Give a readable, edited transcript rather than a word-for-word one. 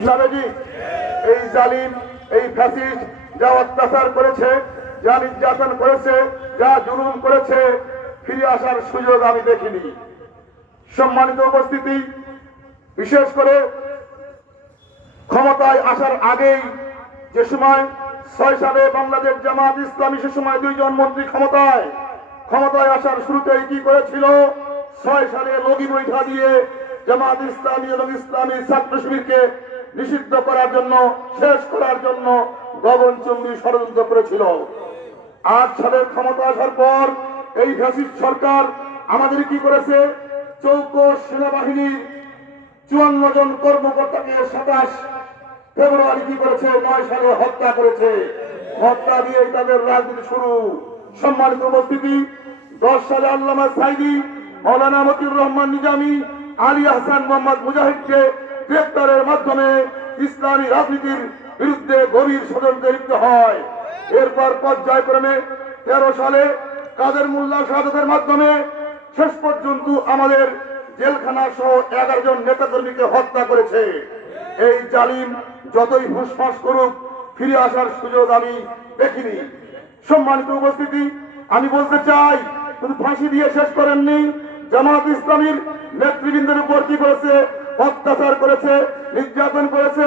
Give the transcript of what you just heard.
ইসলামী এই জালিম এই ফ্যাসিস্ট যা অত্যাচার করেছে, যা নির্যাতন করেছে, যা জুলুম করেছে, ফিরে আসার সুযোগ আমি দেখিনি। সম্মানিত উপস্থিতি, বিশেষ করে ক্ষমতায় আসার আগেই যে সময় 6 সালে বাংলাদেশ জামাত ইসলামী, সে সময় 2 জন মন্ত্রী ক্ষমতায় আসার শুরুতেই কি করেছিল? 6 সালে লগি বৈঠা দিয়ে জামাত ইসলামী এবং ইসলামী ছাত্র শিবিরকে নিষিদ্ধ করার জন্য, শেষ করার জন্য গগনচুম্বী ষড়যন্ত্র করেছিল। 8 সালের ক্ষমতা আসার পর এই ফ্যাসিস্ট সরকার আমাদের কি করেছে? চৌকস সেনাবাহিনীর 54 জন কর্মকর্তাকে 27 ফেব্রুয়ারি কি করেছে? 9 সালে হত্যা করেছে। হত্যা দিয়ে তাদের রাজনীতি শুরু। সম্মানিত উপস্থিতি, 10 সালে আল্লামা সাইদি, মৌলানা মতিউর রহমান নিজামী, আলী আহসান মোহাম্মদ মুজাহিদকে গ্রেপ্তারের মাধ্যমে ইসলামী রাজনীতির বিরুদ্ধে গভীর ষড়যন্ত্রে লিপ্ত হয়। এরপর পর্যায়ক্রমে 13 সালে কাদের মোল্লা শাহাদাতের মাধ্যমে শেষ পর্যন্ত আমাদের জেলখানা সহ 11 জন নেতাকর্মীকে হত্যা করেছে। এই জালিম যতই ফুসফাস করুক, ফিরে আসার সুযোগ আমি দেখিনি। সম্মানিত উপস্থিতি, আমি বলতে চাই, শুধু ফাঁসি দিয়ে শেষ করেননি, জামাত ইসলামীর নেতৃবৃন্দের উপর কি করেছে? অত্যাচার করেছে, নির্যাতন করেছে।